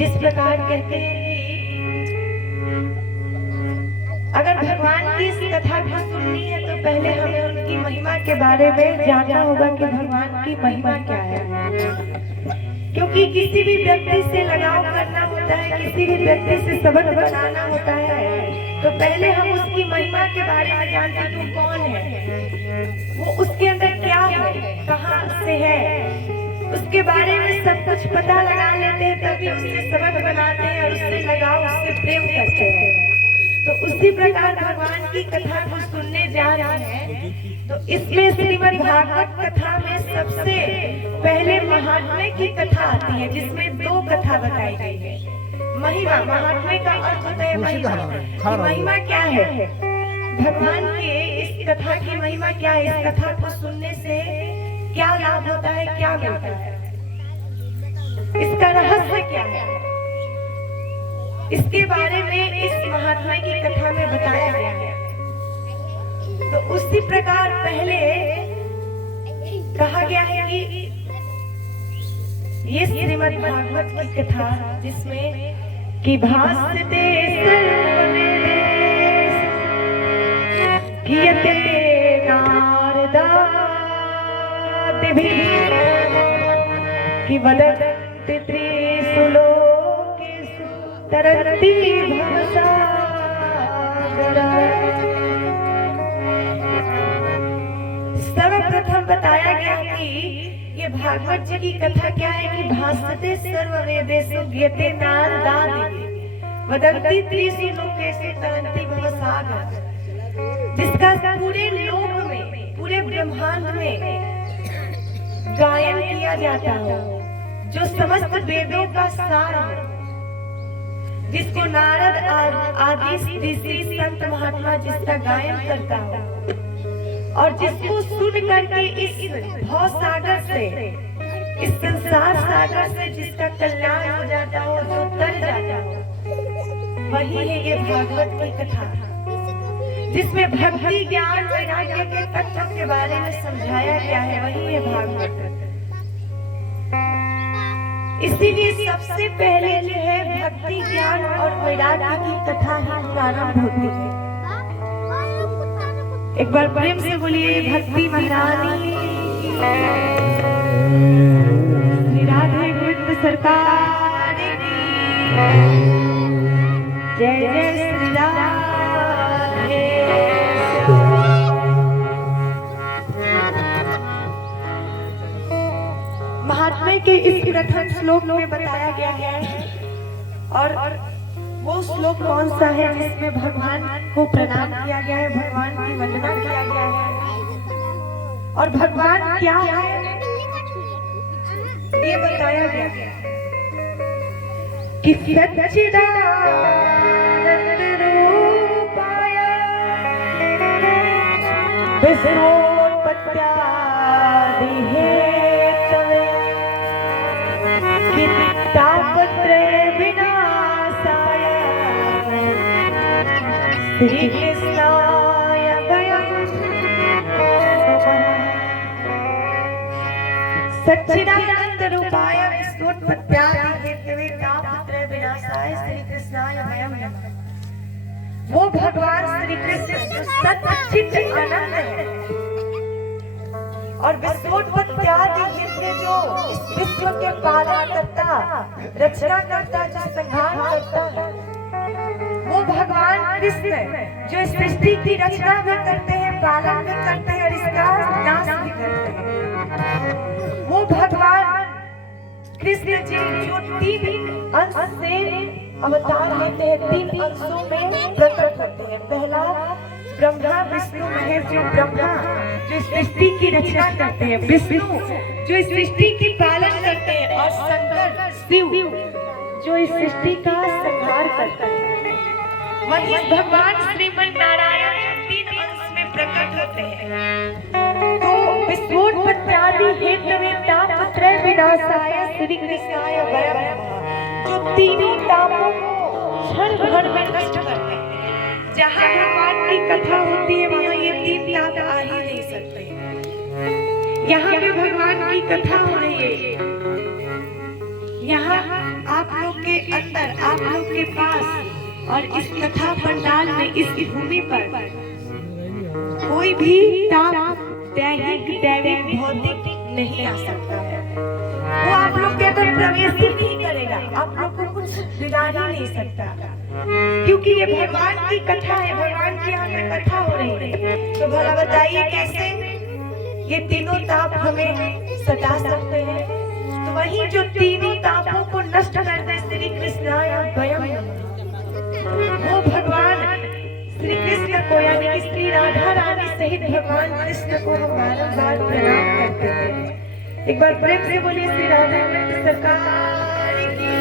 जिस प्रकार कहते हैं कि अगर भगवान की इस कथा को सुननी है तो पहले हमें उनकी महिमा के बारे में जानना होगा कि भगवान की महिमा क्या है। क्योंकि किसी भी व्यक्ति से लगाव करना होता है, किसी भी व्यक्ति से संबंध बनाना होता है, तो पहले हम उसकी महिमा के बारे में जानते हैं कि वो कौन है, वो उसके अंदर क्या है, कहाँ से है, उसके बारे में सब कुछ पता लगा लेते हैं, तभी उससे संबंध बनाते हैं और उससे लगाव, उससे प्रेम करते हैं। तो उसी प्रकार भगवान की कथा को सुनने जा रहे हैं। तो इसमें श्रीमद् भागवत कथा में सबसे पहले महात्म्य की कथा आती है, जिसमें दो कथा बताई गई है। महिमा, महात्म्य का अर्थ होता है महिमा। महिमा क्या है, भगवान के इस कथा की महिमा क्या है, इस कथा को सुनने से क्या लाभ होता है, क्या मिलता है, इसका रहस्य क्या है, इसके बारे में इस महात्मा की कथा में बताया गया है। तो उसी प्रकार पहले कहा गया है कि ये श्रीमद् भागवत की कथा जिसमें कि भास्ते नारदा कि वदन्ति त्रिसुलोकेषु तरन्ति भवसागरा। सर्वप्रथम बताया गया कि ये भागवत जी की कथा क्या है कि भास्ते सर्ववेदेषु ज्ञेते नारदादिति वदन्ति त्रिसुलोकेषु तरन्ति भवसागरा, जिसका पूरे लोक में, पूरे ब्रह्मांड में गायन किया जाता हो, जो समस्त वेदों का सार हो, जिसको नारद आदि ऋषि संत महात्मा जिसका गायन करता हो, और जिसको सुन करके इस भव सागर से, इस संसार सागर से जिसका कल्याण हो जाता हो, जो तर जाता हो, वही है ये भागवत की कथा, जिसमें भक्ति ज्ञान वैराग्य के तत्व के बारे में समझाया गया है, वही है भागवत। इसीलिए सबसे पहले जो है भक्ति ज्ञान और वैराग्य की कथा ही प्रारंभ होती है। एक बार प्रेम से बोलिए भक्ति महारानी श्री राधे गोविंद सरकार की जय जय श्री राधे। महात्म्य के इस प्रथम श्लोक में बताया गया है, और वो श्लोक कौन सा है जिसमें भगवान को प्रणाम किया गया है, भगवान की वंदना किया गया है, और भगवान क्या है ये बताया गया है कि सच्चिदानंद रूपाय विष्णोत्पत्त्यादि हेतवे तापत्रय विनाशाय श्री कृष्णाय वयं सच्चिदानंद रूपाय विष्णोत्पत्त्यादि हेतवे तापत्रय विनाशाय श्री कृष्णाय वयं नमः। वो भगवान श्री कृष्ण जो सच्चिद आनंद है और विश्वोत्पत्त्यादि हित जो इस विश्व के पालन करता, रचना करता, जो संहार करता है, वो भगवान कृष्ण जो इस सृष्टि की रचना भी करते हैं, पालन भी करते हैं और इसका नाश भी करते हैं। वो भगवान कृष्ण जी जो 3 अंश से अवतार लेते हैं, 3 अंशों में प्रकट होते हैं। पहला ब्रह्मा विष्णु महेश, जो ब्रह्मा जो इस सृष्टि की रचना करते हैं, विष्णु जो इस सृष्टि की पालन करते हैं, और शंकर शिव जो इस सृष्टि का संहार करते हैं। वही भगवान श्रीमन नारायण जो 3 अंश में प्रकट होते हैं। तो विश्वोत्पत्त्यादि हेतवे तापत्रय विनाशाय श्री कृष्णाय वयं नमः, जो 3 तापों को क्षण भर में नष्ट करते हैं। जहाँ भगवान की कथा होती है वहाँ ये 3 ताप आ ही नहीं सकते। यहाँ पे भगवान की कथा हो रही है, यहाँ आप लोग के अंदर आप लोग के पास और इस कथा पंडाल में इस भूमि पर कोई भी ताप दैहिक दैविक भौतिक नहीं आ सकता है। वो आप लोग के अंदर प्रवेश ही नहीं करेगा, आप लोग को कुछ बिगाड़ ही नहीं सकता, क्योंकि ये भगवान की कथा है, भगवान की यहाँ पे कथा हो रही है। तो भला बताइए कैसे ये तीनों ताप हमें सता सकते हैं? तो वही जो तीनों तापों को नष्ट कर दे श्री कृष्णाय वयम नमः, वो भगवान श्री कृष्ण को यानी कि श्री राधा रानी सहित भगवान कृष्ण को हम बारंबार प्रणाम करते हैं। एक बार प्रेम से बोलिए श्री राधा सरकार की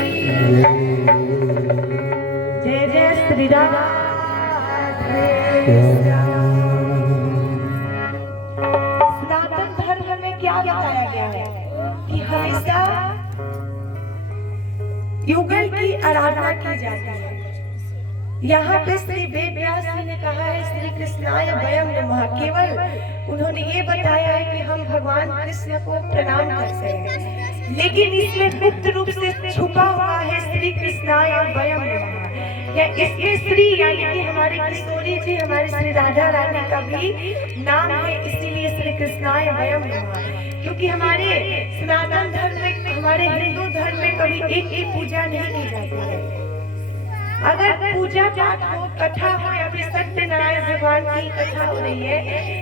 जय जय श्री राधा। सनातन धर्म में क्या बताया गया है कि हमेशा युगल की आराधना की जाती है। यहाँ पे श्री वेद व्यास जी ने कहा है श्री कृष्णाय वयम नमः, केवल उन्होंने ये बताया है कि हम भगवान कृष्ण को प्रणाम करते हैं, लेकिन इसमें गुप्त रूप से छुपा हुआ है श्री कृष्णाय वयम नमः। या इसमें श्री यानी कि हमारे किशोरी जी हमारे श्री राधा रानी का भी नाम है, इसीलिए श्री कृष्णाय वयम नमः। क्योंकि हमारे सनातन धर्म में, हमारे हिंदू धर्म में कभी एक ही पूजा नहीं की जाती है। अगर पूजा पाठ हो, कथा हो या फिर सत्यनारायण भगवान की कथा हो रही है,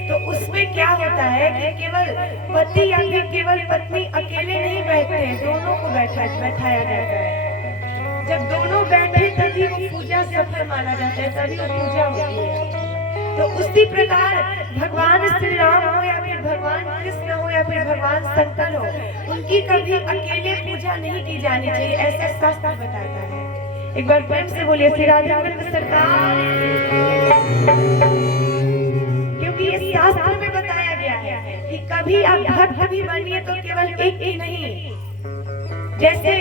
तो उसमें क्या होता है कि केवल पति या फिर केवल पत्नी अकेले नहीं बैठते हैं, दोनों को बैठाया जाता है। जब दोनों बैठे तभी वो पूजा सफल माना जाता है, तभी वो पूजा होती है। तो उसी प्रकार भगवान श्री राम हो या फिर भगवान कृष्ण हो या फिर भगवान शंकर हो, उनकी कभी अकेले पूजा नहीं की जानी चाहिए, ऐसा शास्त्र बताता है। एक बार प्रेम से बोलिए श्री राधा सरकार, क्योंकि ये शास्त्र में बताया गया है कि कभी आप भक्त भी बनिए तो केवल एक ही नहीं। जैसे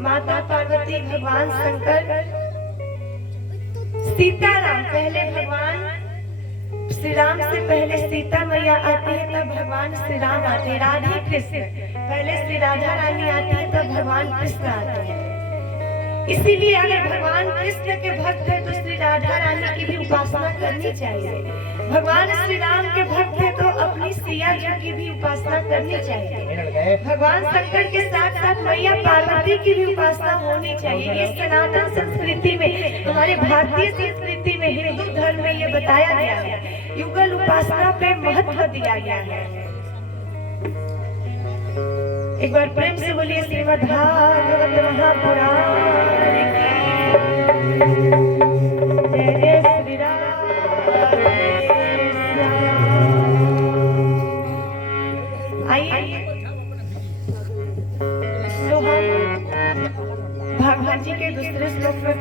माता पार्वती, भगवान शंकर, सीताराम, पहले भगवान श्री राम से पहले सीता मैया आती है तब भगवान श्री राम आते हैं। राधे कृष्ण, पहले श्री राधा रानी आती है तब भगवान कृष्ण आते हैं। इसीलिए अगर भगवान कृष्ण के भक्त हैं तो श्री राधा रानी की भी उपासना करनी चाहिए। भगवान श्री राम के भक्त हैं तो अपनी सिया जी की भी उपासना करनी चाहिए। भगवान शंकर के साथ साथ मैया पार्वती की भी उपासना होनी चाहिए। ये सनातन संस्कृति में, हमारे भारतीय संस्कृति में, हिंदू धर्म में ये बताया गया है। युगल उपासना पे महत्व दिया गया है। एक बार प्रेम से बोलिए श्रीमद् भागवत महापुराण जय जय श्री राम। आइए तो हम भगवान जी के दूसरे श्लोक में